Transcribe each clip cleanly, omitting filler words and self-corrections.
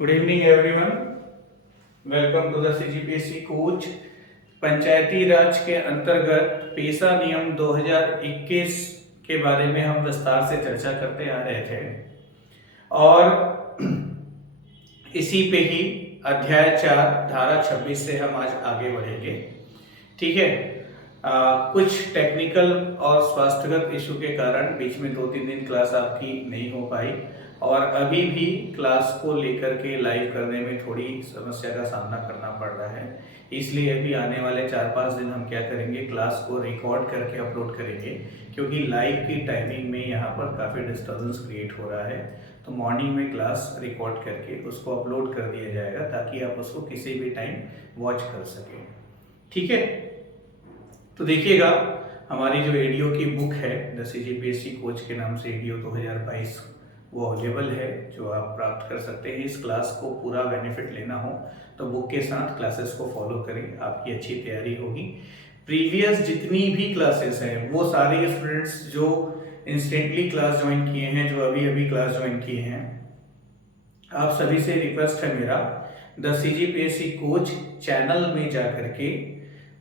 Good evening everyone, welcome to the CGPSC coach. Panchayati Raj के अंतर्गत पेशा नियम 2021 के बारे में हम विस्तार से चर्चा करते आ रहे थे और इसी पे ही अध्याय 4 धारा 26 से हम आज आगे बढ़ेंगे। ठीक है। कुछ टेक्निकल और स्वास्थ्यगत इशू के कारण बीच में 2-3 दिन क्लास आपकी नहीं हो पाई और अभी भी क्लास को लेकर के लाइव करने में थोड़ी समस्या का सामना करना पड़ रहा है। इसलिए अभी आने वाले 4-5 दिन हम क्या करेंगे, क्लास को रिकॉर्ड करके अपलोड करेंगे, क्योंकि लाइव की टाइमिंग में यहाँ पर काफ़ी डिस्टर्बेंस क्रिएट हो रहा है। तो मॉर्निंग में क्लास रिकॉर्ड करके उसको अपलोड कर दिया जाएगा ताकि आप उसको किसी भी टाइम वॉच कर सकें। ठीक है। तो देखिएगा, हमारी जो एडीओ की बुक है द सीजीपीएससी कोच के नाम से एडीओ 2022 वो अवेलेबल है, जो आप प्राप्त कर सकते हैं। इस क्लास को पूरा बेनिफिट लेना हो तो बुक के साथ क्लासेस को फॉलो करें, आपकी अच्छी तैयारी होगी। प्रीवियस जितनी भी क्लासेस हैं वो सारे स्टूडेंट्स जो इंस्टेंटली क्लास ज्वाइन किए हैं, जो अभी अभी क्लास ज्वाइन किए हैं, आप सभी से रिक्वेस्ट है मेरा, द सीजीपीएससी कोच चैनल में जाकर के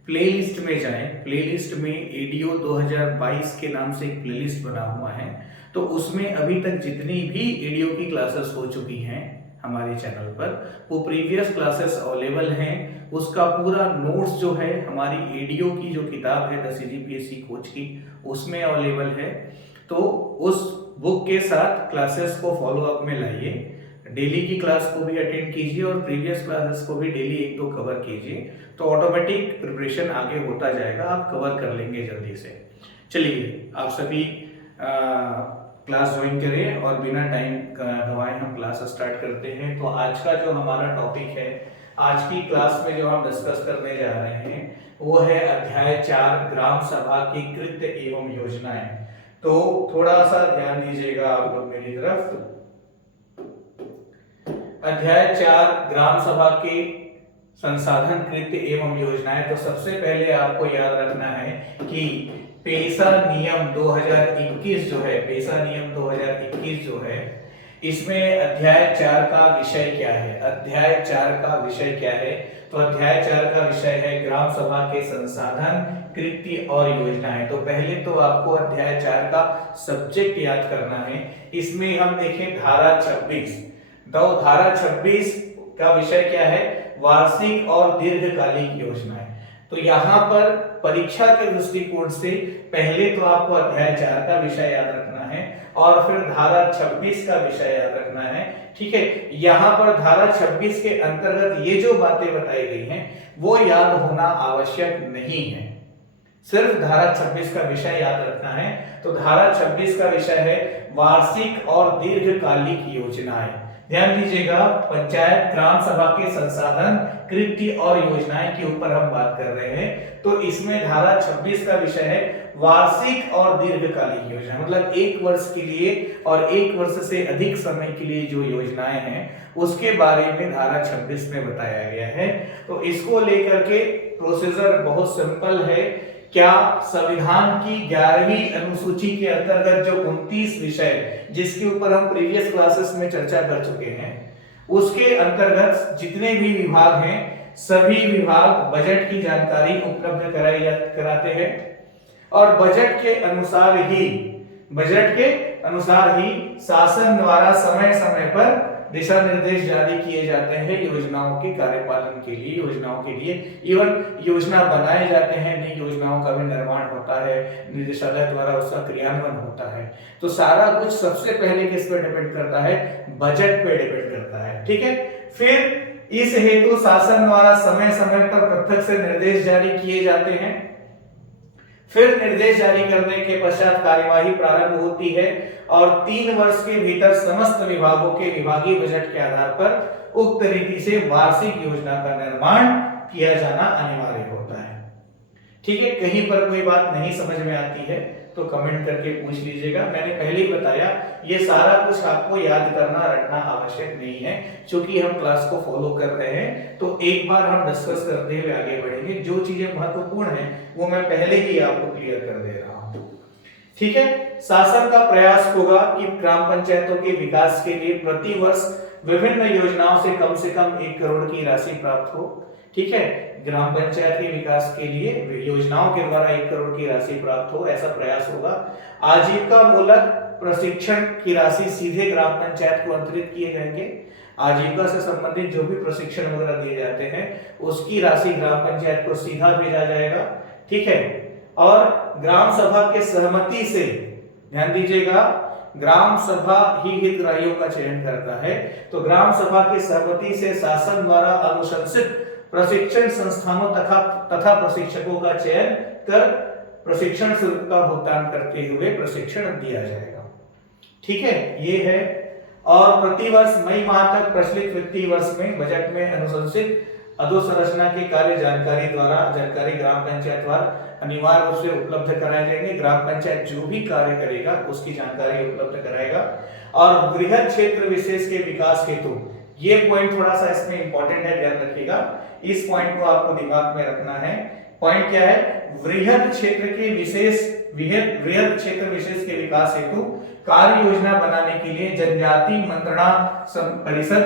प्लेलिस्ट में जाएं। प्लेलिस्ट में एडीओ 2022 के नाम से एक प्लेलिस्ट बना हुआ है, तो उसमें अभी तक जितनी भी एडीओ की क्लासेस हो चुकी हैं हमारे चैनल पर, वो प्रीवियस क्लासेस अवेलेबल हैं। उसका पूरा नोट्स जो है हमारी एडीओ की जो किताब है द सीजीपीएससी कोच की, उसमें अवेलेबल है। तो उस बुक के साथ क्लासेस को फॉलो अप में लाइए, डेली की क्लास को भी अटेंड कीजिए और प्रीवियस क्लासेस को भी डेली 1-2 कवर कीजिए, तो ऑटोमेटिक प्रिपरेशन आगे होता जाएगा, आप कवर कर लेंगे जल्दी से। चलिए, आप सभी क्लास ज्वाइन करें और बिना टाइम गवाए हम क्लास स्टार्ट करते हैं। तो आज का जो हमारा टॉपिक है, आज की क्लास में जो हम डिस्कस करने जा रहे हैं वो है अध्याय 4 ग्राम सभा की कृत्य एवं योजनाएं। तो थोड़ा सा ध्यान दीजिएगा आप लोग मेरी तरफ। अध्याय 4 ग्राम सभा के संसाधन कृत्य एवं योजनाएं। तो सबसे पहले आपको याद रखना है कि पेशा नियम 2021 जो है, पेशा नियम 2021 जो है, इसमें अध्याय 4 का विषय क्या है। अध्याय 4 का विषय क्या है? तो अध्याय 4 का विषय है ग्राम सभा के संसाधन कृत्य और योजनाएं। तो पहले तो आपको अध्याय 4 का सब्जेक्ट याद करना है। इसमें हम देखें धारा 26, तो धारा 26 का विषय क्या है? वार्षिक और दीर्घकालिक योजनाएं। तो यहाँ पर परीक्षा के दृष्टिकोण से पहले तो आपको अध्याय 4 का विषय याद रखना है और फिर धारा 26 का विषय याद रखना है। ठीक है। यहाँ पर धारा 26 के अंतर्गत ये जो बातें बताई गई हैं वो याद होना आवश्यक नहीं है, सिर्फ धारा 26 का विषय याद रखना है। तो धारा 26 का विषय है वार्षिक और दीर्घकालिक योजनाएं। ध्यान दीजिएगा, पंचायत ग्राम सभा के संसाधन कृत्य और योजनाएं के ऊपर हम बात कर रहे हैं। तो इसमें धारा 26 का विषय है वार्षिक और दीर्घकालिक योजना, मतलब 1 वर्ष के लिए और 1 वर्ष से अधिक समय के लिए जो योजनाएं हैं उसके बारे में धारा 26 में बताया गया है। तो इसको लेकर के प्रोसीजर बहुत सिंपल है। क्या संविधान की 11वीं अनुसूची के अंतर्गत जो 29 विषय जिसके ऊपर हम प्रीवियस क्लासेस में चर्चा कर चुके हैं, उसके अंतर्गत जितने भी विभाग हैं सभी विभाग बजट की जानकारी उपलब्ध कराते हैं और बजट के अनुसार ही शासन द्वारा समय समय पर दिशा निर्देश जारी किए जाते हैं योजनाओं के कार्यपालन के लिए, योजनाओं के लिए। इवन योजना बनाए जाते हैं, नई योजनाओं का भी निर्माण होता है, निदेशालय द्वारा उसका क्रियान्वयन होता है। तो सारा कुछ सबसे पहले किस पे डिपेंड करता है? बजट पे डिपेंड करता है। ठीक है। फिर इस हेतु शासन द्वारा समय समय पर पृथक से निर्देश जारी किए जाते हैं। फिर निर्देश जारी करने के पश्चात कार्यवाही प्रारंभ होती है और 3 वर्ष के भीतर समस्त विभागों के विभागीय बजट के आधार पर उक्त रीति से वार्षिक योजना का निर्माण किया जाना अनिवार्य होता है। ठीक है। कहीं पर कोई बात नहीं समझ में आती है तो कमेंट करके पूछ लीजिएगा। मैंने पहले ही बताया ये सारा कुछ आपको याद करना रटना आवश्यक नहीं है, क्योंकि हम क्लास को फॉलो कर रहे हैं। तो एक बार हम डिस्कस करते हुए आगे बढ़ेंगे। जो चीजें महत्वपूर्ण हैं वो मैं पहले ही आपको क्लियर कर दे रहा हूं। ठीक है। शासन का प्रयास होगा कि ग्राम पंचायतों के विकास के लिए प्रति वर्ष विभिन्न योजनाओं से कम 1 करोड़ की राशि प्राप्त हो। ठीक है, ग्राम पंचायत के विकास के लिए योजनाओं के द्वारा 1 करोड़ की राशि प्राप्त हो, ऐसा प्रयास होगा। आजीविका मूलक प्रशिक्षण की राशि सीधे ग्राम पंचायत को अंतरित किए जाएंगे। आजीविका से संबंधित जो भी प्रशिक्षण वगैरह दिए जाते हैं उसकी राशि ग्राम पंचायत को सीधा भेजा जाएगा। ठीक है, और ग्राम सभा के सहमति से, ध्यान दीजिएगा, ग्राम सभा ही हितग्राहियों का चयन करता है, तो ग्राम सभा की सहमति से शासन द्वारा अनुशंसित प्रशिक्षण संस्थानों तथा प्रशिक्षकों का चयन कर प्रशिक्षण शुल्क का भुगतान करते हुए प्रशिक्षण दिया जाएगा। ठीक है, ये है। और प्रतिवर्ष मई माह तक प्रचलित वित्तीय वर्ष में बजट में अनुशंसित अधोसंरचना के कार्य जानकारी ग्राम पंचायत द्वारा अनिवार्य रूप से उपलब्ध कराए जाएंगे। ग्राम पंचायत जो भी कार्य करेगा उसकी जानकारी उपलब्ध कराएगा। और वृहद क्षेत्र विशेष के विकास हेतु, ये पॉइंट थोड़ा सा इसमें इंपॉर्टेंट है, ध्यान रखिएगा, इस पॉइंट को आपको दिमाग में रखना है। पॉइंट क्या है? वृहद क्षेत्र विशेष के विकास हेतु कार्य योजना बनाने के लिए जनजाति मंत्रणा परिषद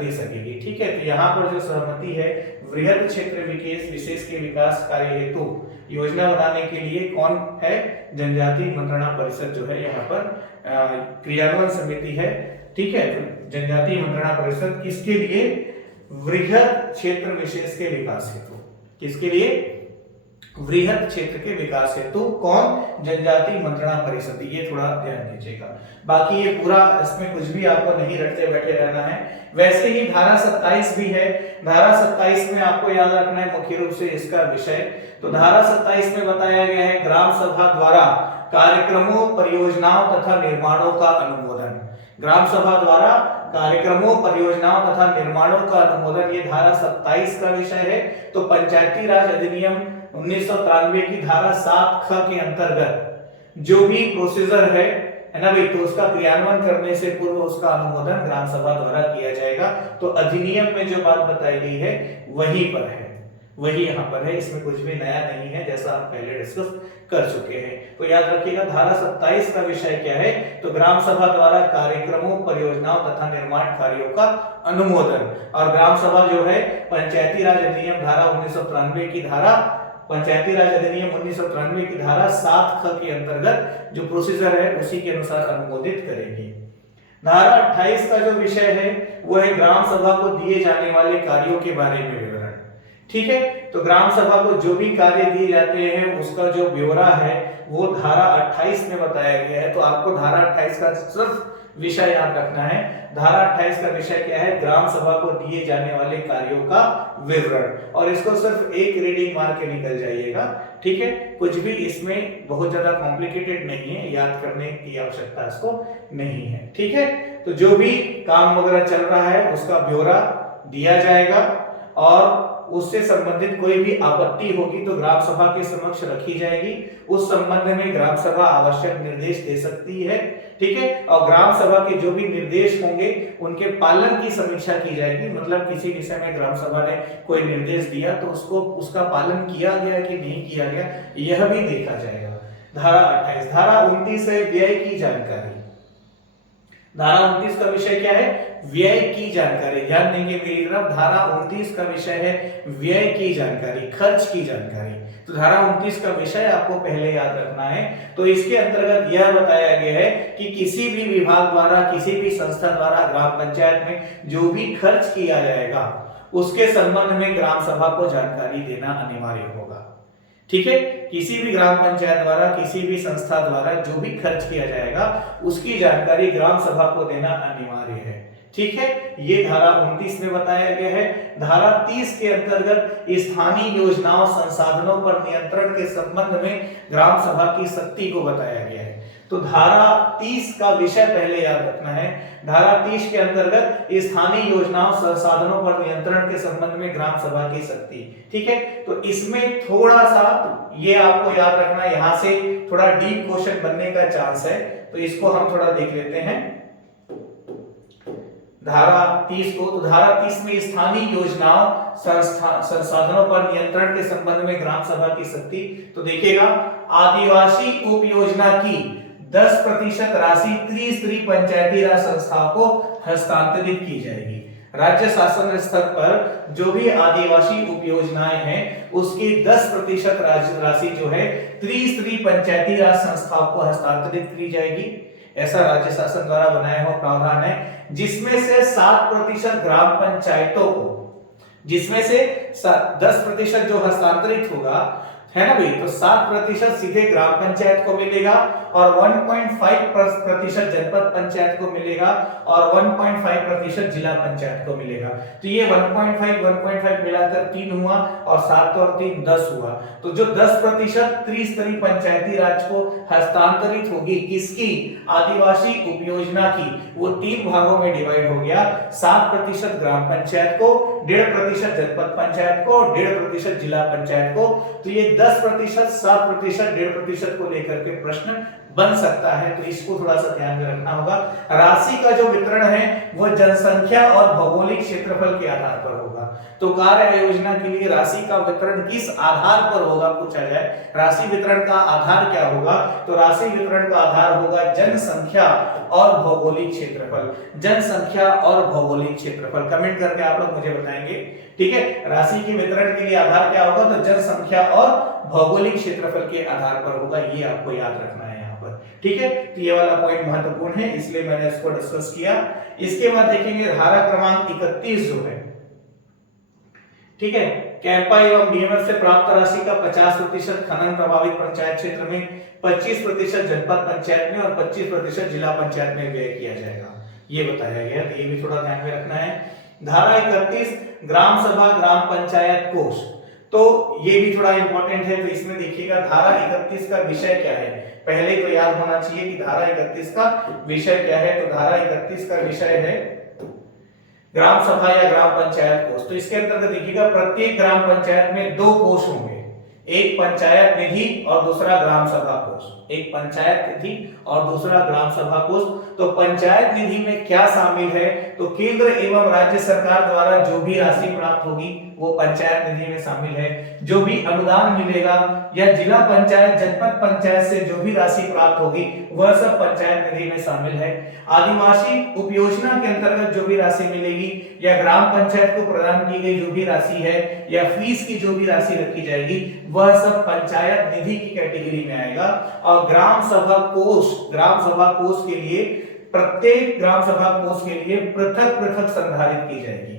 दे सकेगी। ठीक है, तो यहाँ पर जो सहमति है, वृहद क्षेत्र विशेष के विकास कार्य हेतु योजना बनाने के लिए कौन है? जनजाति मंत्रणा परिषद जो है यहाँ पर क्रियान्वयन समिति है। ठीक है, जनजाति मंत्रणा परिषद किसके लिए? वृहद क्षेत्र विशेष के विकास हेतु। किसके लिए? वृहद क्षेत्र के विकास हेतु कौन? जनजाति मंत्रणा परिषद। ये थोड़ा ध्यान दीजिएगा। बाकी ये पूरा, इसमें कुछ भी आपको नहीं रटते बैठे रहना है। वैसे ही धारा 27 भी है। धारा 27 में आपको याद रखना है मुख्य रूप से इसका विषय। तो धारा 27 में बताया गया है ग्राम सभा द्वारा कार्यक्रमों, परियोजनाओं तथा निर्माणों का अनुमोदन। ग्राम सभा द्वारा कार्यक्रमों, परियोजनाओं तथा निर्माणों का अनुमोदन, ये धारा 27 का विषय है। तो पंचायती राज अधिनियम 1993 की धारा 7 ख के अंतर्गत जो भी प्रोसीजर है ना भाई, तो उसका क्रियान्वयन करने से पूर्व उसका अनुमोदन ग्राम सभा द्वारा किया जाएगा। तो अधिनियम में जो बात बताई गई है वहीं पर है, वही यहाँ पर है, इसमें कुछ भी नया नहीं है, जैसा हम पहले डिस्कस कर चुके हैं। तो याद रखिएगा धारा 27 का विषय क्या है? तो ग्राम सभा द्वारा कार्यक्रमों, परियोजनाओं तथा निर्माण कार्यों का अनुमोदन। और ग्राम सभा जो है पंचायती राज अधिनियम धारा 1993 की धारा, पंचायती राज अधिनियम 1993 की धारा 7 ख के अंतर्गत जो प्रोसीजर है उसी के अनुसार अनुमोदित करेगी। धारा 28 का जो विषय है वो है ग्राम सभा को दिए जाने वाले कार्यों के बारे में विवरण। ठीक है, तो ग्राम सभा को जो भी कार्य दिए जाते हैं उसका जो ब्यौरा है वो धारा 28 में बताया गया है। तो आपको धारा 28 का सिर्फ विषय याद रखना है। धारा 28 का विषय क्या है? ग्राम सभा को दिए जाने वाले कार्यों का विवरण। और इसको सिर्फ एक रीडिंग मार के निकल जाइएगा। ठीक है, कुछ भी इसमें बहुत ज्यादा कॉम्प्लिकेटेड नहीं है, याद करने की आवश्यकता इसको नहीं है। ठीक है, तो जो भी काम वगैरह चल रहा है उसका ब्यौरा दिया जाएगा और उससे संबंधित कोई भी आपत्ति होगी तो ग्राम सभा के समक्ष रखी जाएगी। उस संबंध में ग्राम सभा आवश्यक निर्देश दे सकती है। ठीक है, और ग्राम सभा के जो भी निर्देश होंगे उनके पालन की समीक्षा की जाएगी। मतलब किसी विषय में ग्राम सभा ने कोई निर्देश दिया तो उसका पालन किया गया कि नहीं किया गया, यह भी देखा जाएगा। धारा 28। धारा 29 है व्यय की जानकारी। धारा 29 का विषय क्या है? व्यय की जानकारी। ध्यान देंगे मेरी तरफ, धारा 29 का विषय है व्यय की जानकारी, खर्च की जानकारी। तो धारा 29 का विषय आपको पहले याद रखना है। तो इसके अंतर्गत यह बताया गया है कि किसी भी विभाग द्वारा, किसी भी संस्था द्वारा ग्राम पंचायत में जो भी खर्च किया जाएगा उसके संबंध में ग्राम सभा को जानकारी देना अनिवार्य होगा। ठीक है, किसी भी ग्राम पंचायत द्वारा, किसी भी संस्था द्वारा जो भी खर्च किया जाएगा उसकी जानकारी ग्राम सभा को देना अनिवार्य है। ठीक है, ये धारा 29 में बताया गया है। धारा 30 के अंतर्गत स्थानीय योजनाओं, संसाधनों पर नियंत्रण के संबंध में ग्राम सभा की शक्ति को बताया गया है। तो धारा 30 का विषय पहले याद रखना है। धारा 30 के अंतर्गत स्थानीय योजनाओं, संसाधनों पर नियंत्रण के संबंध में ग्राम सभा की शक्ति। ठीक है, तो इसमें थोड़ा सा ये आपको याद रखना, यहां से थोड़ा डीप क्वेश्चन बनने का चांस है, तो इसको हम थोड़ा देख लेते हैं धारा 30 को। तो धारा 30 में स्थानीय योजनाओं, संसाधनों पर नियंत्रण के संबंध में ग्राम सभा की शक्ति। तो देखिएगा, आदिवासी उप योजना की 10% राशि त्रिस्तरीय पंचायती राज संस्थाओं को हस्तांतरित की जाएगी। राज्य शासन स्तर पर जो भी आदिवासी उपयोजनाएं हैं उसकी 10% राशि जो है त्रिस्तरीय पंचायती राज संस्थाओं को हस्तांतरित की जाएगी। ऐसा राज्य शासन द्वारा बनाया हुआ प्रावधान है, जिसमें से 7% ग्राम पंचायतों को, जिसमें से 10% जो हस्तांतरित होगा है ना भाई, तो 7% सीधे ग्राम पंचायत को मिलेगा और 1.5% जनपद पंचायत को मिलेगा और 1.5% जिला पंचायत को मिलेगा। तो ये 1.5 मिलाकर 3 हुआ और 7 और 3 10 हुआ। तो जो 10% त्रिस्तरीय पंचायती राज को हस्तांतरित होगी किसकी, आदिवासी उपयोजना की, वो 3 भागों में डिवाइड हो गया। 7% ग्राम पंचायत को, 1.5% जनपद पंचायत को, 1.5% जिला पंचायत को। तो ये 10%, 7%, 1.5% को लेकर के प्रश्न बन सकता है, तो इसको थोड़ा सा ध्यान में रखना होगा। राशि का जो वितरण है वो जनसंख्या और भौगोलिक क्षेत्रफल के आधार पर होगा। तो कार्य योजना के लिए राशि का वितरण किस आधार पर होगा पूछा जाए, राशि वितरण का आधार क्या होगा, तो राशि वितरण का आधार होगा जनसंख्या और भौगोलिक क्षेत्रफल। जनसंख्या और भौगोलिक क्षेत्रफल कमेंट करके आप लोग मुझे बताएंगे, ठीक है। राशि के वितरण के लिए आधार क्या होगा, तो जनसंख्या और भौगोलिक क्षेत्रफल के आधार पर होगा, ये आपको याद रखना है यहाँ पर, ठीक है। तो ये वाला पॉइंट महत्वपूर्ण है, इसलिए मैंने इसको डिस्कस किया। इसके बाद देखेंगे धारा क्रमांक 31 जो है, ठीक है, कैंपा एवं डीएमएफ से प्राप्त राशि का 50% खनन प्रभावित पंचायत क्षेत्र में, 25% जनपद पंचायत में और 25% जिला पंचायत में व्यय किया जाएगा, ये बताया गया। तो ये भी थोड़ा ध्यान में रखना है। धारा 31 ग्राम सभा ग्राम पंचायत कोष, तो ये भी थोड़ा इंपॉर्टेंट है। तो इसमें देखिएगा धारा 31 का विषय क्या है, पहले तो याद होना चाहिए कि धारा 31 का विषय क्या है। तो धारा 31 का विषय है ग्राम सभा या ग्राम पंचायत कोष। तो इसके अंतर्गत देखिएगा प्रत्येक ग्राम पंचायत में 2 कोष होंगे, एक पंचायत निधि और दूसरा ग्राम सभा कोष। एक पंचायत निधि और दूसरा ग्राम सभा कोष। तो पंचायत निधि में क्या शामिल है, तो केंद्र एवं राज्य सरकार द्वारा जो भी राशि प्राप्त होगी वो पंचायत निधि में शामिल है। जो भी अनुदान मिलेगा या जिला पंचायत जनपद पंचायत से जो भी राशि प्राप्त होगी वह सब पंचायत निधि में शामिल है। आदिवासी उपयोजना के अंतर्गत जो भी राशि मिलेगी या ग्राम पंचायत को प्रदान की गई जो भी राशि है या फीस की जो भी राशि रखी जाएगी वह सब पंचायत निधि की कैटेगरी में आएगा। और ग्राम सभा कोष के लिए, प्रत्येक ग्राम सभा कोष के लिए पृथक पृथक संधारित की जाएगी,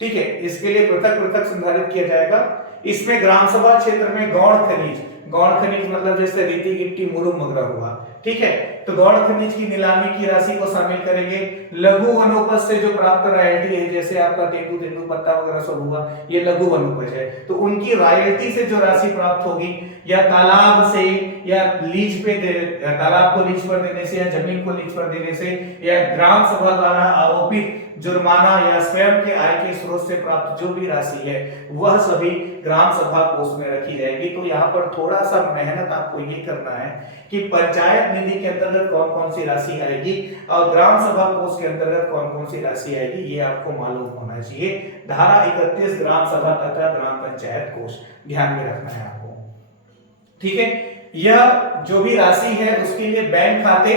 ठीक है। इसके लिए पृथक पृथक संधारित किया जाएगा। इसमें ग्राम सभा क्षेत्र में गौण खनिज मतलब जैसे रेती गिट्टी मुरुम मगरा हुआ, ठीक है, तो गौण खनिज की नीलामी की राशि को शामिल करेंगे। लघु वनोपज से जो प्राप्त रॉयल्टी है, जैसे आपका तेंदू पत्ता वगैरह सब हुआ, ये लघु वनोपज है, तो उनकी रॉयल्टी से जो राशि प्राप्त होगी या तालाब से या लीज पे तालाब को लीज पर देने से या जमीन को लीज पर देने से या ग्राम सभा द्वारा आरोपित जुर्माना या स्वयं के आय के स्रोत से प्राप्त जो भी राशि है वह सभी ग्राम सभा कोष में रखी जाएगी। तो यहाँ पर थोड़ा सा मेहनत आपको ये करना है कि पंचायत निधि के अंतर्गत कौन कौन सी राशि आएगी और ग्राम सभा कोष के अंतर्गत कौन कौन सी राशि आएगी, ये आपको मालूम होना चाहिए। धारा 31 ग्राम सभा तथा ग्राम पंचायत कोष ध्यान में रखना है आपको, ठीक है। यह जो भी राशि है उसके लिए बैंक खाते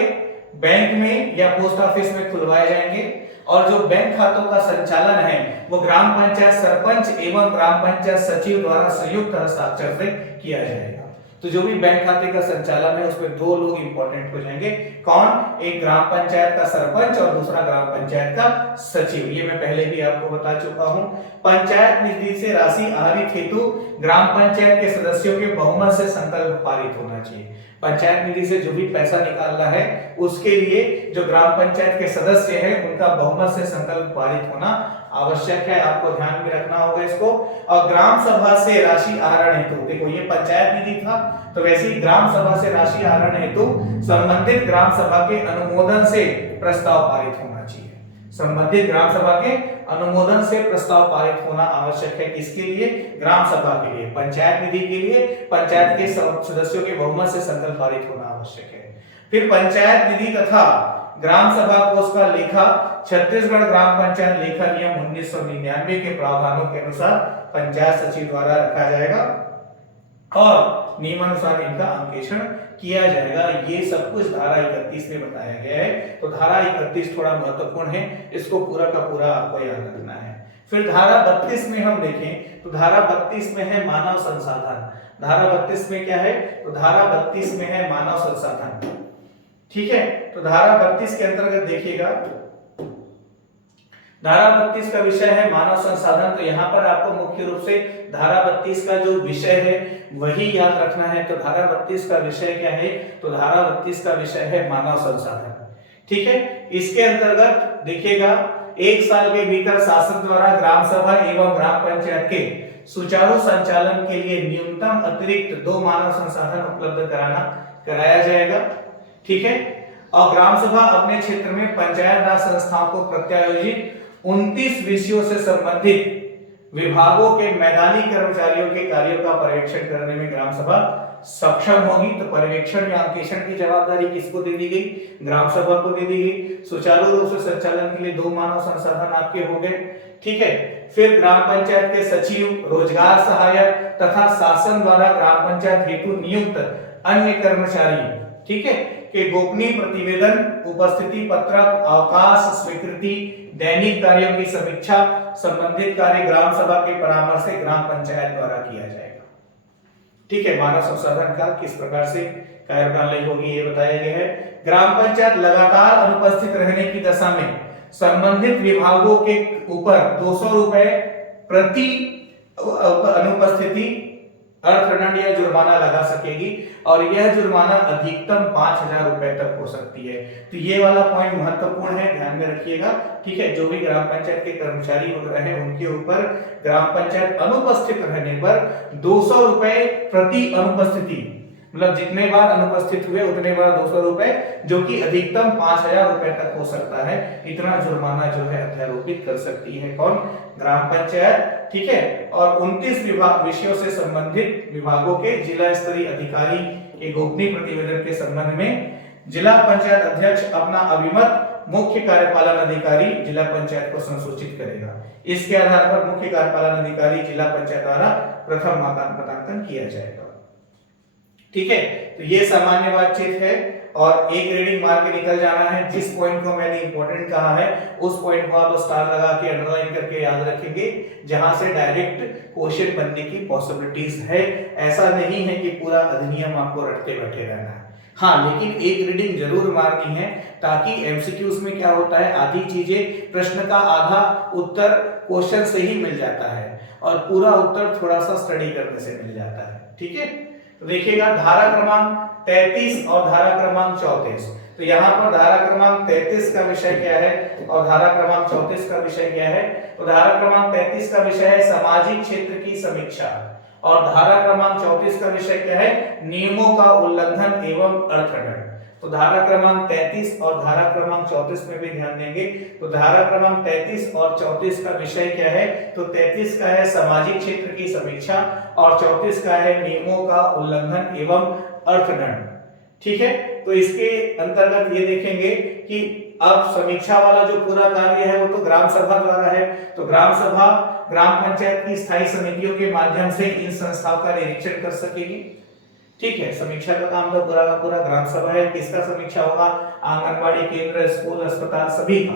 बैंक में या पोस्ट ऑफिस में खुलवाए जाएंगे और जो बैंक खातों का संचालन है वो ग्राम पंचायत सरपंच एवं ग्राम पंचायत सचिव द्वारा संयुक्त हस्ताक्षर से किया जाएगा। तो जो भी बैंक खाते का संचालन है उसमें 2 लोग इंपॉर्टेंट हो जाएंगे, कौन, एक ग्राम पंचायत का सरपंच और दूसरा ग्राम पंचायत का सचिव। ये मैं पहले भी आपको बता चुका हूं। पंचायत निधि से राशि आहरित हेतु ग्राम पंचायत के सदस्यों के बहुमत से संकल्प पारित होना चाहिए। पंचायत निधि से जो भी पैसा निकालना है उसके लिए जो ग्राम पंचायत के सदस्य हैं उनका बहुमत से संकल्प पारित होना आवश्यक है, आपको ध्यान में रखना होगा इसको। और ग्राम सभा से राशि आहरण हेतु, देखो ये पंचायत निधि था तो वैसे ही ग्राम सभा से राशि आहरण हेतु संबंधित ग्राम सभा के अनुमोदन से प्रस्ताव पारित होना चाहिए। संबंधित ग्राम सभा के अनुमोदन से प्रस्ताव पारित होना आवश्यक है। किसके लिए, ग्राम सभा के लिए। पंचायत निधि के लिए पंचायत के सदस्यों के बहुमत से संकल्प पारित होना आवश्यक है। फिर पंचायत निधि तथा ग्राम सभा कोष का लेखा छत्तीसगढ़ ग्राम पंचायत लेखा नियम 1999 के प्रावधानों के अनुसार पंचायत सचिव द्वारा रखा जाएगा। और नियमानुसार इनका अंकेक्षण किया जाएगा। ये सब कुछ धारा 31 में बताया गया है। तो धारा 31 थोड़ा महत्वपूर्ण है, इसको पूरा का पूरा आपको याद रखना है। फिर धारा 32 में हम देखें तो धारा 32 में है मानव संसाधन। धारा 32 में क्या है? तो धारा 32 में है मानव संसाधन। ठीक है, तो धारा 32 के अंतर्गत देखिएगा, धारा 32 का विषय है मानव संसाधन। तो यहाँ पर आपको मुख्य रूप से धारा 32 का जो विषय है वही याद रखना है। तो धारा 32 का विषय क्या है? तो धारा 32 का विषय है मानव संसाधन। ठीक है, इसके अंतर्गत देखिएगा, एक साल के भीतर शासन द्वारा ग्राम सभा एवं ग्राम पंचायत के सुचारू संचालन के लिए न्यूनतम अतिरिक्त 2 मानव संसाधन उपलब्ध कराया जाएगा। ठीक है, और ग्राम सभा अपने क्षेत्र में पंचायत राज संस्थाओं को प्रत्यायोजित 29 विषयों से संबंधित विभागों के मैदानी कर्मचारियों के कार्यों का पर्यवेक्षण करने में ग्राम सभा सक्षम होगी। तो पर्यवेक्षण या अंकेक्षण की जवाबदारी किसको दे दी गई? ग्राम सभा को दे दी गई। सुचारू रूप से संचालन के लिए 2 मानव संसाधन आपके हो गए। ठीक है, फिर ग्राम पंचायत के सचिव, रोजगार सहायक तथा शासन द्वारा ग्राम पंचायत हेतु नियुक्त अन्य कर्मचारी, ठीक है, के गोपनीय प्रतिवेदन, उपस्थिति पत्रक, अवकाश स्वीकृति, दैनिक कार्यों की समीक्षा संबंधित कार्य ग्राम सभा के परामर्श से ग्राम पंचायत द्वारा किया जाएगा। ठीक है, मानव संसाधन का किस प्रकार से कार्यप्रणाली होगी ये बताया गया है। ग्राम पंचायत लगातार अनुपस्थित रहने की दशा में संबंधित विभागों के ऊपर 200 रुपए प्रति अनुपस्थिति अर्थदंड या जुर्माना लगा सकेगी, और यह जुर्माना अधिकतम 5000 रुपए तक हो सकती है। तो ये वाला पॉइंट महत्वपूर्ण है, ध्यान में रखिएगा। ठीक है, जो भी ग्राम पंचायत के कर्मचारी वगैरह हैं उनके ऊपर ग्राम पंचायत अनुपस्थित रहने पर 200 रुपए प्रति अनुपस्थिति, मतलब जितने बार अनुपस्थित हुए उतने बार 200 रुपए, जो कि अधिकतम 5000 रुपए तक हो सकता है। इतना जुर्माना जो है अध्यारोपित कर सकती है कौन? ग्राम पंचायत। ठीक है, और 29 विषयों से संबंधित विभागों के जिला स्तरीय अधिकारी के गोपनीय प्रतिवेदन के संबंध में जिला पंचायत अध्यक्ष अपना अभिमत मुख्य कार्यपालन अधिकारी जिला पंचायत को संसूचित करेगा। इसके आधार पर मुख्य कार्यपालन अधिकारी जिला पंचायत द्वारा प्रथम मतांकन किया जाएगा। ठीक है, तो ये सामान्य बातचीत है, और एक रीडिंग मार के निकल जाना है। जिस पॉइंट को मैंने इंपॉर्टेंट कहा है उस पॉइंट को आप स्टार लगा के अंडरलाइन करके याद रखेंगे, जहां से डायरेक्ट क्वेश्चन बनने की पॉसिबिलिटीज है। ऐसा नहीं है कि पूरा अधिनियम आपको रटते बैठे रहना है। हाँ, लेकिन एक रीडिंग जरूर मारनी है, ताकि एमसीक्यूज में क्या होता है, आधी चीजें, प्रश्न का आधा उत्तर क्वेश्चन से ही मिल जाता है और पूरा उत्तर थोड़ा सा स्टडी करने से मिल जाता है। ठीक है, तो देखिएगा धारा क्रमांक 33 और धारा क्रमांक 34। तो यहाँ पर धारा क्रमांक 33 का विषय क्या है और धारा क्रमांक 34 का विषय क्या है? तो धारा क्रमांक 33 का विषय है सामाजिक क्षेत्र की समीक्षा, और धारा क्रमांक 34 का विषय क्या है? नियमों का उल्लंघन एवं अर्थदंड। तो धारा क्रमांक 33 और धारा क्रमांक 34 में भी ध्यान देंगे। तो धारा क्रमांक 33 और 34 का विषय क्या है? तो 33 का है सामाजिक क्षेत्र की समीक्षा और 34 का है नियमों का उल्लंघन एवं अर्थदंड। ठीक है, तो इसके अंतर्गत ये देखेंगे कि अब समीक्षा वाला जो पूरा कार्य है वो तो ग्राम सभा द्वारा है। तो ग्राम सभा ग्राम पंचायत की स्थायी समितियों के माध्यम से इन संस्थाओं का निरीक्षण कर सकेगी। ठीक है, समीक्षा का काम तो पूरा का पूरा ग्राम सभा है। किसका समीक्षा होगा? आंगनबाड़ी केंद्र, स्कूल, अस्पताल सभी का।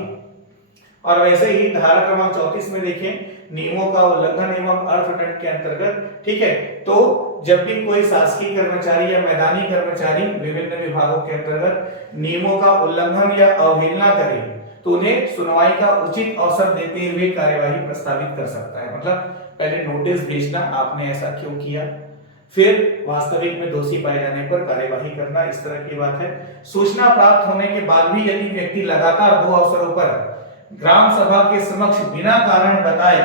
और वैसे ही धारा क्रमांक 34 में देखें, नियमों का उल्लंघन एवं अर्थदंड के अंतर्गत, ठीक है, तो जब भी कोई शासकीय कर्मचारी या मैदानी कर्मचारी विभिन्न विभागों के अंतर्गत नियमों का उल्लंघन या अवहेलना करे तो उन्हें सुनवाई का उचित अवसर देते हुए कार्यवाही प्रस्तावित कर सकता है। मतलब पहले नोटिस भेजना, आपने ऐसा क्यों किया, फिर वास्तविक में दोषी पाए जाने पर कार्यवाही करना, इस तरह की बात है। सूचना प्राप्त होने के बाद भी यदि व्यक्ति लगातार 2 अवसरों पर ग्राम सभा के समक्ष बिना कारण बताए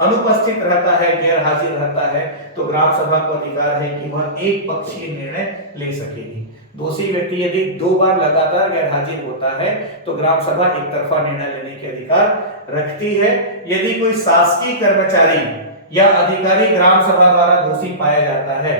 अनुपस्थित रहता है, गैर हाजिर रहता है, तो ग्राम सभा को अधिकार है कि वह एक पक्षीय निर्णय ले सकेगी। दोषी व्यक्ति यदि 2 बार लगातार गैर हाजिर होता है तो ग्राम सभा एक तरफा निर्णय लेने के अधिकार रखती है। यदि कोई शासकीय कर्मचारी या अधिकारी ग्राम सभा द्वारा दोषी पाया जाता है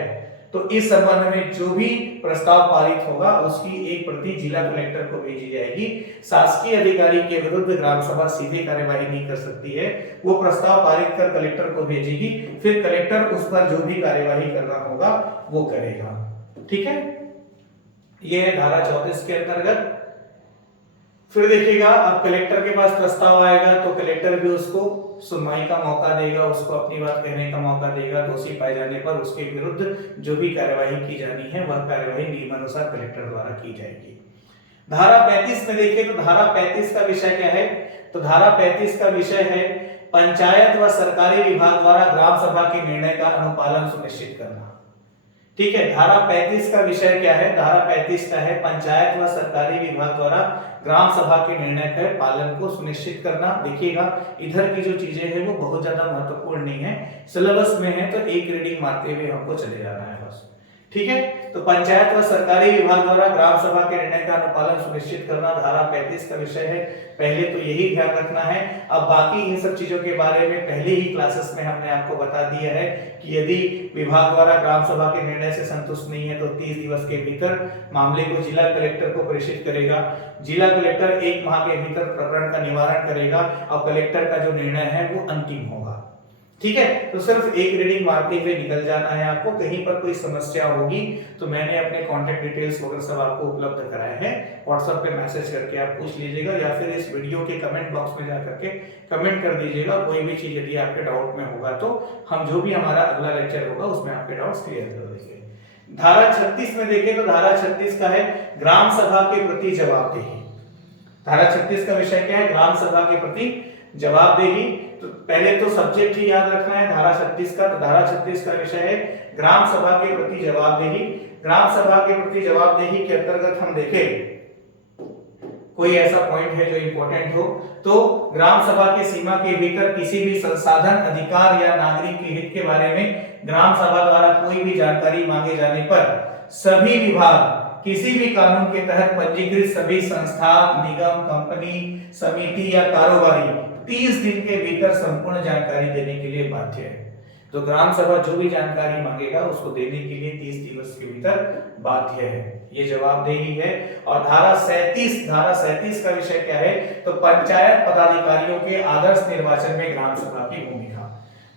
तो इस संबंध में जो भी प्रस्ताव पारित होगा उसकी एक प्रति जिला कलेक्टर को भेजी जाएगी। शासकीय अधिकारी के विरुद्ध ग्राम सभा सीधे कार्यवाही नहीं कर सकती है, वो प्रस्ताव पारित कर कलेक्टर को भेजेगी, फिर कलेक्टर उस पर जो भी कार्यवाही करना होगा वो करेगा। ठीक है, ये है धारा 34 के अंतर्गत। फिर देखिएगा, अब कलेक्टर के पास प्रस्ताव आएगा तो कलेक्टर भी उसको सुनवाई का मौका देगा, उसको अपनी बात कहने का मौका देगा। दोषी पाए जाने पर उसके विरुद्ध जो भी कार्यवाही की जानी है वह कार्यवाही नियमानुसार कलेक्टर द्वारा की जाएगी। धारा 35 में देखिए तो धारा 35 का विषय क्या है? तो धारा 35 का विषय है पंचायत व सरकारी विभाग द्वारा ग्राम सभा के निर्णय का अनुपालन सुनिश्चित करना। ठीक है, धारा 35 का विषय क्या है? धारा 35 का है पंचायत व सरकारी विभाग द्वारा ग्राम सभा के निर्णय के पालन को सुनिश्चित करना। देखिएगा, इधर की जो चीजें हैं वो बहुत ज्यादा महत्वपूर्ण नहीं है, सिलेबस में है तो एक रीडिंग मारते हुए हमको चले जाना है बस। ठीक है, तो पंचायत व सरकारी विभाग द्वारा ग्राम सभा के निर्णय का अनुपालन सुनिश्चित करना धारा 35 का विषय है। पहले तो यही ध्यान रखना है। अब बाकी इन सब चीजों के बारे में पहले ही क्लासेस में हमने आपको बता दिया है कि यदि विभाग द्वारा ग्राम सभा के निर्णय से संतुष्ट नहीं है तो 30 दिवस के भीतर मामले को जिला कलेक्टर को प्रेषित करेगा। जिला कलेक्टर 1 माह के भीतर प्रकरण का निवारण करेगा और कलेक्टर का जो निर्णय है वो अंतिम होगा। ठीक है, तो सिर्फ एक रीडिंग मारते हुए निकल जाना है आपको। कहीं पर कोई समस्या होगी तो मैंने अपने कांटेक्ट डिटेल्स वगैरह सब आपको उपलब्ध कराए हैं, व्हाट्सएप पे मैसेज करके आप पूछ लीजिएगा या फिर इस वीडियो के कमेंट बॉक्स में जाकर के कमेंट कर दीजिएगा। कोई भी चीज यदि आपके डाउट में होगा तो हम जो भी हमारा अगला लेक्चर होगा उसमें आपके डाउट्स क्लियर कर देंगे। धारा 36 में देखें तो धारा 36 का है ग्राम सभा के प्रति जवाबदेही। धारा 36 का विषय क्या है? ग्राम सभा के प्रति जवाबदेही। तो पहले तो सब्जेक्ट ही याद रखना है धारा 36 का। तो धारा 36 का विषय है ग्राम सभा के प्रति जवाबदेही। ग्राम सभा के प्रति जवाबदेही के अंतर्गत हम देखें कोई ऐसा पॉइंट है जो इंपॉर्टेंट हो तो ग्राम सभा के सीमा के भीतर किसी भी संसाधन, अधिकार या नागरिक के हित के बारे में ग्राम सभा द्वारा कोई भी जानकारी मांगे जाने पर सभी विभाग किसी भी कानून के तहत पंजीकृत सभी संस्था, निगम, कंपनी, समिति या कारोबारी 30 दिन के भीतर संपूर्ण जानकारी देने के लिए बाध्य है। तो ग्राम सभा जो भी जानकारी मांगेगा उसको देने के लिए 30 दिवस के भीतर बाध्य है, ये जवाबदेही है। और धारा 37 का विषय क्या है? तो पंचायत पदाधिकारियों के आदर्श निर्वाचन में ग्राम सभा की भूमिका।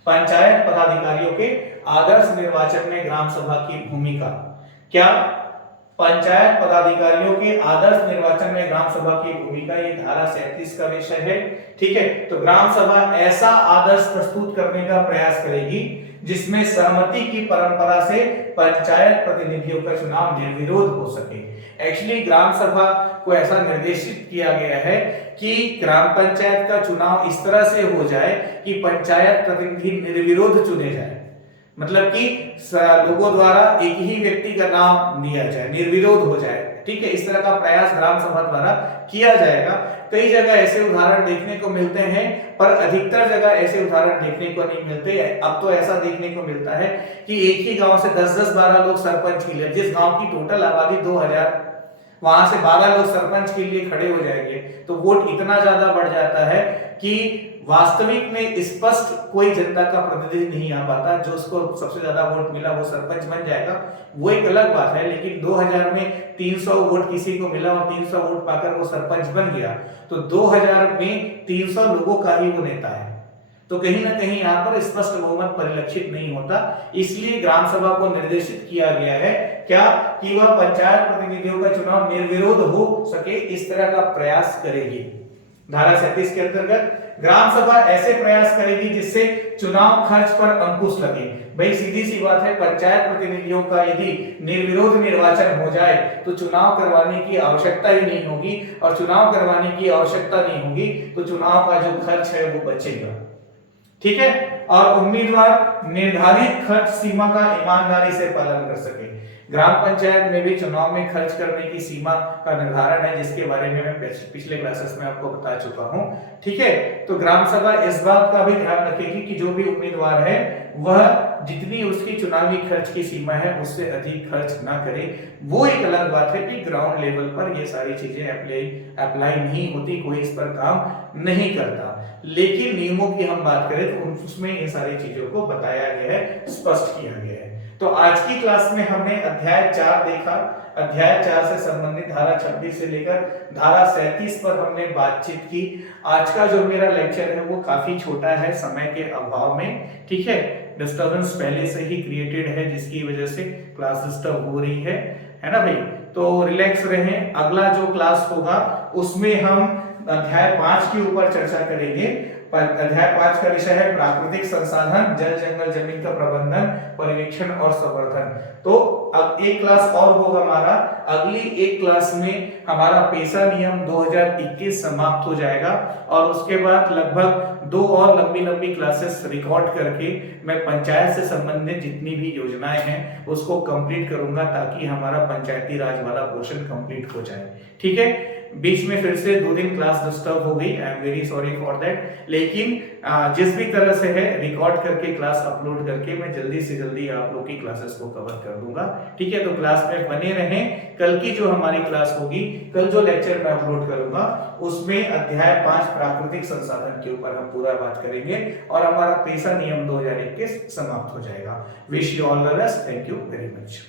पंचायत पदाधिकारियों के आदर्श निर्वाचन में ग्राम सभा की भूमिका क्या? पंचायत पदाधिकारियों के आदर्श निर्वाचन में ग्राम सभा की भूमिका, ये धारा 37 का विषय है। ठीक है, तो ग्राम सभा ऐसा आदर्श प्रस्तुत करने का प्रयास करेगी जिसमें सहमति की परंपरा से पंचायत प्रतिनिधियों का चुनाव निर्विरोध हो सके। एक्चुअली ग्राम सभा को ऐसा निर्देशित किया गया है कि ग्राम पंचायत का चुनाव इस तरह से हो जाए कि पंचायत प्रतिनिधि निर्विरोध चुने जाए, मतलब कि लोगों द्वारा एक ही व्यक्ति का नाम लिया जाए, निर्विरोध हो जाए। ठीक है, इस तरह का प्रयास ग्राम सभा द्वारा किया जाएगा। कई जगह ऐसे उदाहरण देखने को मिलते हैं पर अधिकतर जगह ऐसे उदाहरण देखने को नहीं मिलते। अब तो ऐसा देखने को मिलता है कि एक ही गांव से 10-10, 12 लोग सरपंच के लिए, जिस गांव की टोटल आबादी 2000, वहां से 12 लोग सरपंच के लिए खड़े हो जाएंगे तो वोट इतना ज्यादा बढ़ जाता है कि वास्तविक में स्पष्ट कोई जनता का प्रतिनिधि नहीं आ पाता। जो उसको सबसे ज्यादा वोट मिला वो सरपंच बन जाएगा, वो एक अलग बात है। लेकिन 2000 में 300 वोट किसी को मिला और 300 वोट पाकर वो सरपंच बन गया, तो 2000 में 300 लोगों का ही वो नेता है। तो कहीं ना कहीं यहाँ पर स्पष्ट बहुमत परिलक्षित नहीं होता। इसलिए ग्राम सभा को निर्देशित किया गया है क्या कि वह पंचायत प्रतिनिधियों का चुनाव निर्विरोध हो सके, इस तरह का प्रयास करेगी। धारा 37 के अंतर्गत ग्राम सभा ऐसे प्रयास करेगी जिससे चुनाव खर्च पर अंकुश लगे। भाई सीधी सी बात है, पंचायत प्रतिनिधियों का यदि निर्विरोध निर्वाचन हो जाए तो चुनाव करवाने की आवश्यकता ही नहीं होगी, और चुनाव करवाने की आवश्यकता नहीं होगी तो चुनाव का जो खर्च है वो बचेगा। ठीक है, और उम्मीदवार निर्धारित खर्च सीमा का ईमानदारी से पालन कर सके। ग्राम पंचायत में भी चुनाव में खर्च करने की सीमा का निर्धारण है, जिसके बारे में मैं पिछले क्लासेस में आपको बता चुका हूं। ठीक है, तो ग्राम सभा इस बात का भी ध्यान रखेगी कि जो भी उम्मीदवार है वह जितनी उसकी चुनावी खर्च की सीमा है उससे अधिक खर्च ना करे। वो एक अलग बात है कि ग्राउंड लेवल पर ये सारी चीजें अप्लाई नहीं होती, कोई इस पर काम नहीं करता। लेकिन नियमों की हम बात करें तो उसमें इन सारी चीजों को बताया गया है, स्पष्ट किया गया है। तो आज की क्लास में हमने अध्याय 4 देखा। अध्याय 4 से संबंधित धारा 26 से लेकर धारा 37 पर हमने बातचीत की। आज का जो मेरा लेक्चर है वो काफी छोटा है समय के अभाव में, ठीक है। डिस्टर्बेंस पहले से ही क्रिएटेड है जिसकी वजह से क्लास डिस्टर्ब हो रही है ना भाई। तो रिलैक्स रहें, अगला जो क्लास होगा उसमें हम अध्याय 5 के ऊपर चर्चा करेंगे। अध्याय 5 का विषय है प्राकृतिक संसाधन, जल जंगल जमीन का प्रबंधन, पर्यवेक्षण और संवर्धन। तो अब एक क्लास और होगा हमारा, अगली एक क्लास में हमारा पेशा नियम 2021 समाप्त हो जाएगा और उसके बाद लगभग 2 और लंबी लंबी क्लासेस रिकॉर्ड करके मैं पंचायत से संबंधित जितनी भी योजनाएं हैं उसको कंप्लीट करूंगा ताकि हमारा पंचायती राज वाला पोर्शन कंप्लीट हो जाए, ठीक है। बीच में फिर से 2 दिन क्लास डिस्टर्ब हो गई, I am very sorry for that. लेकिन जिस भी तरह से है रिकॉर्ड करके क्लास अपलोड करके मैं जल्दी से जल्दी आप लोग की क्लासेस को कवर कर दूंगा, ठीक है। तो क्लास में बने रहें। कल की जो हमारी क्लास होगी, कल जो लेक्चर मैं अपलोड करूंगा उसमें अध्याय 5 प्राकृतिक संसाधन के ऊपर हम पूरा बात करेंगे और हमारा पेशा नियम 2021 समाप्त हो जाएगा। Wish you all the best, thank you very much.